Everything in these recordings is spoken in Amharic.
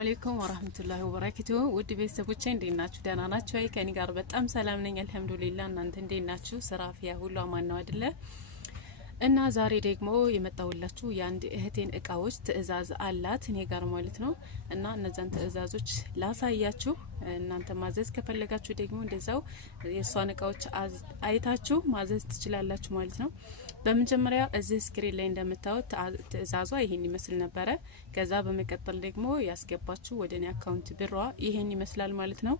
አለይኩም ወራህመቱላሂ ወበረካቱ ውድ ቤተሰቦቼ እንዴት ናችሁ? ደህና ናችሁ? አይ ከኔ ጋር በጣም ሰላም ነኝ አልহামዱሊላህ። እናንተ እንዴት ናችሁ? ስራ አፍያ ሁሉ አማን ነው አይደለ? እና ዛሬ ደግሞ የመጣሁላችሁ የአንድ እህቴን እቃዎች ትዕዛዝ አላት እኔ ጋር ማለት ነው። እና እነዛን ትዕዛዞች ላሳያችሁ። እናንተ ማዘዝ ከፈለጋችሁ ደግሞ እንደዛው የሷን እቃዎች አይታችሁ ማዘዝ ትችላላችሁ ማለት ነው። በመጀመሪያ እዚህ ስክሪን ላይ እንደምታዩት ትዕዛዟ ይሄን ይመስል ነበረ። ከዛ በመቀጠል ደግሞ ያስገባችሁ ወደ እኔ አካውንት ብሯ ይሄን ይመስላል ማለት ነው።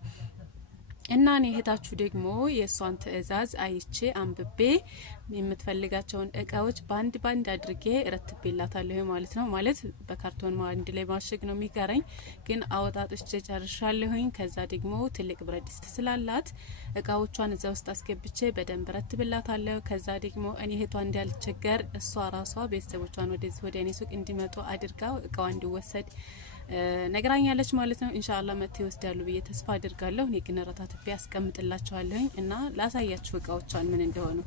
እና እኔ እህታችሁ ደግሞ የሷን ትዕዛዝ አይቼ አንብቤ የምትፈልጋቸውን እቃዎች ባንድ አድርጌ ረትቤላታለሁ ማለት ነው። ማለት በካርቶን አንድ ላይ ማሸግ ነው የሚቀረኝ፣ ግን አወጣጥቼ ጨርሻለሁኝ። ከዛ ደግሞ ትልቅ ብረት ድስት ስላላት እቃዎቿን እዛ ውስጥ አስገብቼ በደንብ ረትብላታለሁ። ከዛ ደግሞ እኔ እህቷ እንዳልቸገር እሷ ራሷ ቤተሰቦቿን ወደ እኔ ሱቅ እንዲመጡ አድርጋ እቃዋ እንዲወሰድ ነግራኛለች ማለት ነው። ኢንሻአላህ መጥተው ይወስዳሉ ብዬ ተስፋ አድርጋለሁ። እኔ ግን ረታትቤ አስቀምጥላችኋለሁ እና ላሳያችሁ እቃዎቿን ምን እንደሆኑ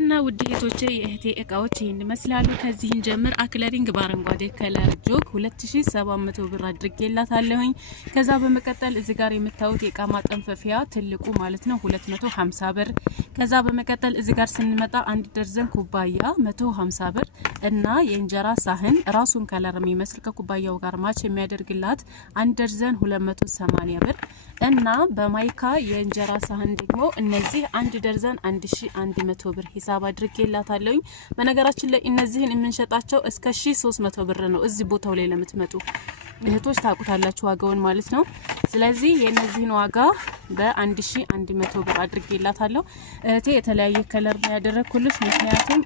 እና ውድ እህቶቼ የእህቴ እቃዎች ይሄን ይመስላሉ። ከዚህን ጀምር አክለሪንግ በአረንጓዴ ከለር ጆግ 2700 ብር አድርጌላታለሁኝ። ከዛ በመቀጠል እዚህ ጋር የምታዩት የእቃ ማጠንፈፊያ ትልቁ ማለት ነው 250 ብር። ከዛ በመቀጠል እዚህ ጋር ስንመጣ አንድ ደርዘን ኩባያ 150 ብር እና የእንጀራ ሳህን ራሱን ከለር የሚመስል ከኩባያው ጋር ማች የሚያደርግላት አንድ ደርዘን 280 ብር እና በማይካ የእንጀራ ሳህን ደግሞ እነዚህ አንድ ደርዘን 1100 ብር ሂሳብ አድርጌላታለሁኝ። በነገራችን ላይ እነዚህን የምንሸጣቸው እስከ 1300 ብር ነው። እዚህ ቦታው ላይ ለምትመጡ እህቶች ታውቁታላችሁ ዋጋውን ማለት ነው። ስለዚህ የነዚህን ዋጋ በ1100 ብር አድርጌላታለሁ። እህቴ የተለያየ ከለር ነው ያደረኩልሽ፣ ምክንያቱም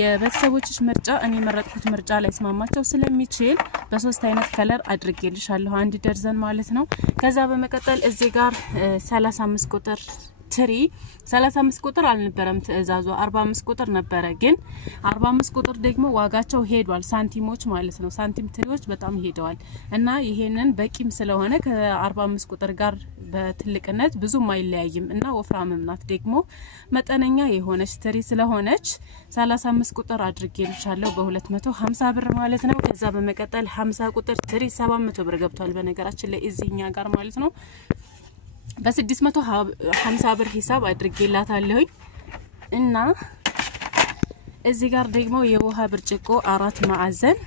የቤተሰቦችሽ ምርጫ እኔ መረጥኩት ምርጫ ላይ ስማማቸው ስለሚችል በሶስት አይነት ከለር አድርጌልሻለሁ አንድ ደርዘን ማለት ነው። ከዛ በመቀጠል እዚህ ጋር 35 ቁጥር ትሪ 35 ቁጥር አልነበረም ትዕዛዙ 45 ቁጥር ነበረ። ግን 45 ቁጥር ደግሞ ዋጋቸው ሄዷል፣ ሳንቲሞች ማለት ነው። ሳንቲም ትሪዎች በጣም ሄደዋል እና ይሄንን በቂም ስለሆነ ከ45 ቁጥር ጋር በትልቅነት ብዙም አይለያይም እና ወፍራምም ናት ደግሞ መጠነኛ የሆነች ትሪ ስለሆነች 35 ቁጥር አድርጌልሻለሁ በ250 ብር ማለት ነው። ከዛ በመቀጠል 50 ቁጥር ትሪ 700 ብር ገብቷል በነገራችን ላይ እዚህኛ ጋር ማለት ነው። በ650 ብር ሂሳብ አድርጌላታለሁኝ እና እዚህ ጋር ደግሞ የውሃ ብርጭቆ 4 ማዕዘን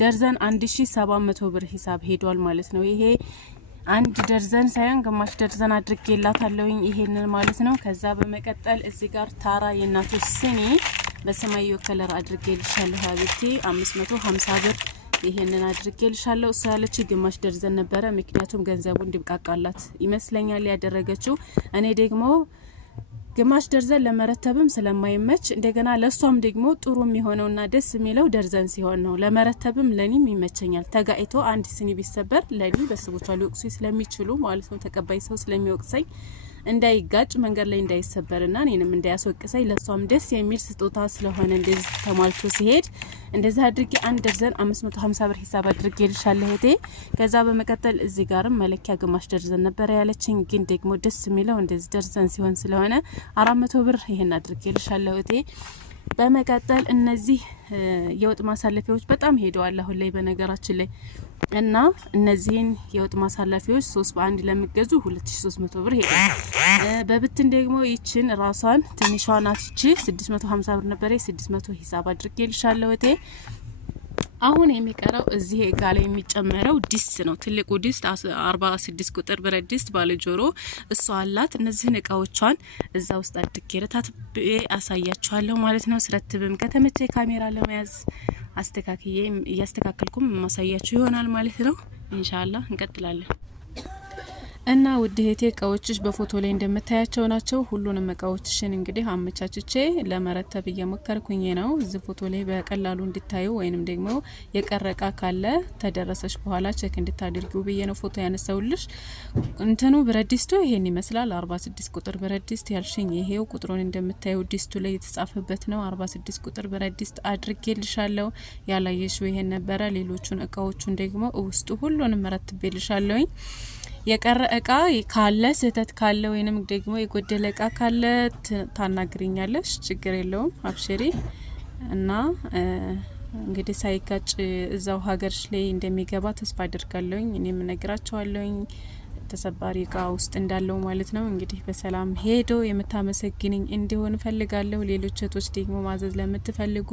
ደርዘን 1700 ብር ሂሳብ ሄዷል ማለት ነው። ይሄ አንድ ደርዘን ሳይሆን ግማሽ ደርዘን አድርጌላታለሁኝ ይሄንን ማለት ነው። ከዛ በመቀጠል እዚህ ጋር ታራ የእናቶች ስኒ በሰማያዊ ከለር አድርጌልሻለሁ አብቲ 550 ብር ይሄንን አድርጌልሻለሁ። እሷ ያለች ግማሽ ደርዘን ነበረ፣ ምክንያቱም ገንዘቡ እንዲብቃቃላት ይመስለኛል ያደረገችው። እኔ ደግሞ ግማሽ ደርዘን ለመረተብም ስለማይመች እንደገና ለሷም ደግሞ ጥሩ የሚሆነውና ደስ የሚለው ደርዘን ሲሆን ነው። ለመረተብም ለኔም ይመቸኛል። ተጋይቶ አንድ ስኒ ቢሰበር ለኔ በስቦቿ ሊወቅሱ ስለሚችሉ ማለት ነው፣ ተቀባይ ሰው ስለሚወቅሰኝ እንዳይጋጭ መንገድ ላይ እንዳይሰበርና እኔንም እንዳያስወቅሰኝ ለሷም ደስ የሚል ስጦታ ስለሆነ እንደዚህ ተሟልቶ ሲሄድ እንደዚህ አድርጌ አንድ ደርዘን 550 ብር ሂሳብ አድርጌልሻለሁ እህቴ። ከዛ በመቀጠል እዚህ ጋርም መለኪያ ግማሽ ደርዘን ነበር ያለችኝ፣ ግን ደግሞ ደስ የሚለው እንደዚህ ደርዘን ሲሆን ስለሆነ 400 ብር ይሄን አድርጌልሻለሁ እህቴ። በመቀጠል እነዚህ የወጥ ማሳለፊያዎች በጣም ሄደዋል አሁን ላይ በነገራችን ላይ እና እነዚህን የወጥ ማሳለፊያዎች 3 በአንድ ለሚገዙ 2300 ብር ሄዷል። በብትን ደግሞ ይችን ራሷን ትንሿ ናት ይቺ 650 ብር ነበር 600 ሂሳብ አድርጌልሻለሁ እቴ። አሁን የሚቀረው እዚህ እቃ ላይ የሚጨመረው ድስት ነው። ትልቁ ድስት 46 ቁጥር ብረት ድስት ባለ ጆሮ እሷ አላት። እነዚህን እቃዎቿን እዛ ውስጥ አድርጌ ረታትቤ አሳያችኋለሁ ማለት ነው። ስረትብም ከተመቸ ካሜራ ለመያዝ አስተካክዬ እያስተካከልኩም ማሳያችሁ ይሆናል ማለት ነው። ኢንሻአላህ እንቀጥላለን። እና ውድ እህቴ እቃዎችሽ በፎቶ ላይ እንደምታያቸው ናቸው። ሁሉንም እቃዎችሽን እንግዲህ አመቻችቼ ለመረተብ እየሞከርኩኝ ነው። እዚህ ፎቶ ላይ በቀላሉ እንድታዩ ወይንም ደግሞ የቀረቃ ካለ ተደረሰሽ በኋላ ቼክ እንድታደርጊው ብዬ ነው ፎቶ ያነሳውልሽ። እንትኑ ብረት ድስቱ ይሄን ይመስላል። 46 ቁጥር ብረት ድስት ያልሽኝ ይሄው ቁጥሩን እንደምታዩ ድስቱ ላይ የተጻፈበት ነው። 46 ቁጥር ብረት ድስት አድርጌልሻለሁ። ያላየሽው ይሄን ነበረ። ሌሎቹን እቃዎቹን ደግሞ ውስጡ ሁሉንም መረትቤልሻለሁኝ። የቀረ እቃ ካለ ስህተት ካለ ወይንም ደግሞ የጎደለ እቃ ካለ ታናግሪኛለሽ፣ ችግር የለውም አብሽሪ። እና እንግዲህ ሳይጋጭ እዛው ሀገርሽ ላይ እንደሚገባ ተስፋ አድርጋለሁኝ። እኔም እነግራቸዋለሁኝ ተሰባሪ እቃ ውስጥ እንዳለው ማለት ነው። እንግዲህ በሰላም ሄዶ የምታመሰግንኝ እንዲሆን ፈልጋለሁ። ሌሎች እህቶች ደግሞ ማዘዝ ለምትፈልጉ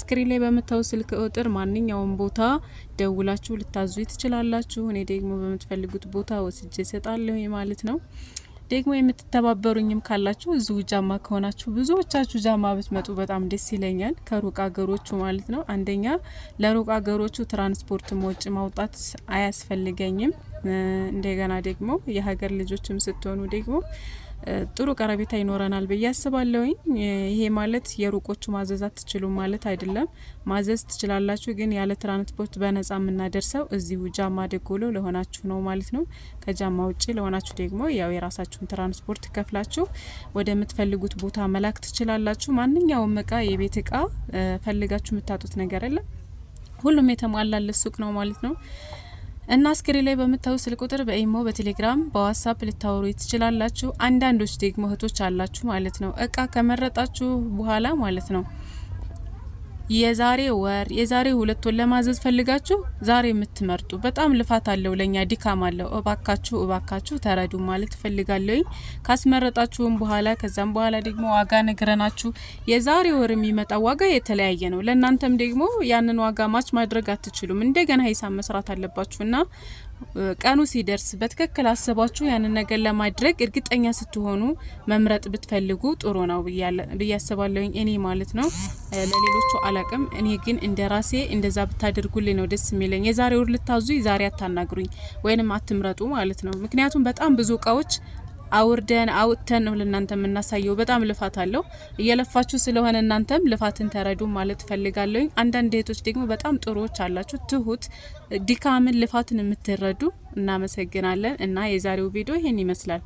ስክሪን ላይ በመታው ስልክ ቁጥር ማንኛውም ቦታ ደውላችሁ ልታዙ ትችላላችሁ። እኔ ደግሞ በምትፈልጉት ቦታ ወስጄ እሰጣለሁ ማለት ነው። ደግሞ የምትተባበሩኝም ካላችሁ እዚሁ ጃማ ከሆናችሁ ብዙዎቻችሁ ጃማ ብትመጡ በጣም ደስ ይለኛል። ከሩቅ አገሮቹ ማለት ነው። አንደኛ ለሩቅ አገሮቹ ትራንስፖርት ወጪ ማውጣት አያስፈልገኝም። እንደገና ደግሞ የሀገር ልጆችም ስትሆኑ ደግሞ ጥሩ ቀረቤታ ይኖረናል ብዬ አስባለሁኝ። ይሄ ማለት የሩቆቹ ማዘዝ አትችሉም ማለት አይደለም። ማዘዝ ትችላላችሁ፣ ግን ያለ ትራንስፖርት በነጻ የምናደርሰው እዚሁ ጃማ ደጎሎ ለሆናችሁ ነው ማለት ነው። ከጃማ ውጪ ለሆናችሁ ደግሞ ያው የራሳችሁን ትራንስፖርት ከፍላችሁ ወደ ምትፈልጉት ቦታ መላክ ትችላላችሁ። ማንኛውም እቃ የቤት እቃ ፈልጋችሁ የምታጡት ነገር የለም። ሁሉም የተሟላለት ሱቅ ነው ማለት ነው። እና ስክሪን ላይ በመታው ስልክ ቁጥር በኢሞ በቴሌግራም በዋትስአፕ ልታወሩ ትችላላችሁ። አንዳንዶች ደግሞ እህቶች አላችሁ ማለት ነው እቃ ከመረጣችሁ በኋላ ማለት ነው የዛሬ ወር የዛሬ 2 ወር ለማዘዝ ፈልጋችሁ ዛሬ የምትመርጡ በጣም ልፋት አለው፣ ለኛ ድካም አለው። እባካችሁ ተረዱ ማለት ፈልጋለሁ። ካስመረጣችሁም በኋላ ከዛም በኋላ ደግሞ ዋጋ ነግረናችሁ የዛሬ ወር የሚመጣ ዋጋ የተለያየ ነው። ለእናንተም ደግሞ ያንን ዋጋ ማች ማድረግ አትችሉም። እንደገና ሂሳብ መስራት አለባችሁና ቀኑ ሲደርስ በትክክል አስባችሁ ያንን ነገር ለማድረግ እርግጠኛ ስትሆኑ መምረጥ ብትፈልጉ ጥሩ ነው ብያስባለሁኝ እኔ ማለት ነው። ለሌሎቹ አላቅም፣ እኔ ግን እንደራሴ እንደዛ ብታደርጉልኝ ነው ደስ የሚለኝ። የዛሬ ወር ልታዙ ዛሬ አታናግሩኝ ወይንም አትምረጡ ማለት ነው። ምክንያቱም በጣም ብዙ እቃዎች አውርደን አውጥተን ነው ለእናንተ የምናሳየው። በጣም ልፋት አለው። እየለፋችሁ ስለሆነ እናንተም ልፋትን ተረዱ ማለት ፈልጋለሁኝ። አንዳንድ እህቶች ደግሞ በጣም ጥሩዎች አላችሁ፣ ትሁት ድካምን ልፋትን የምትረዱ። እናመሰግናለን። እና የዛሬው ቪዲዮ ይሄን ይመስላል።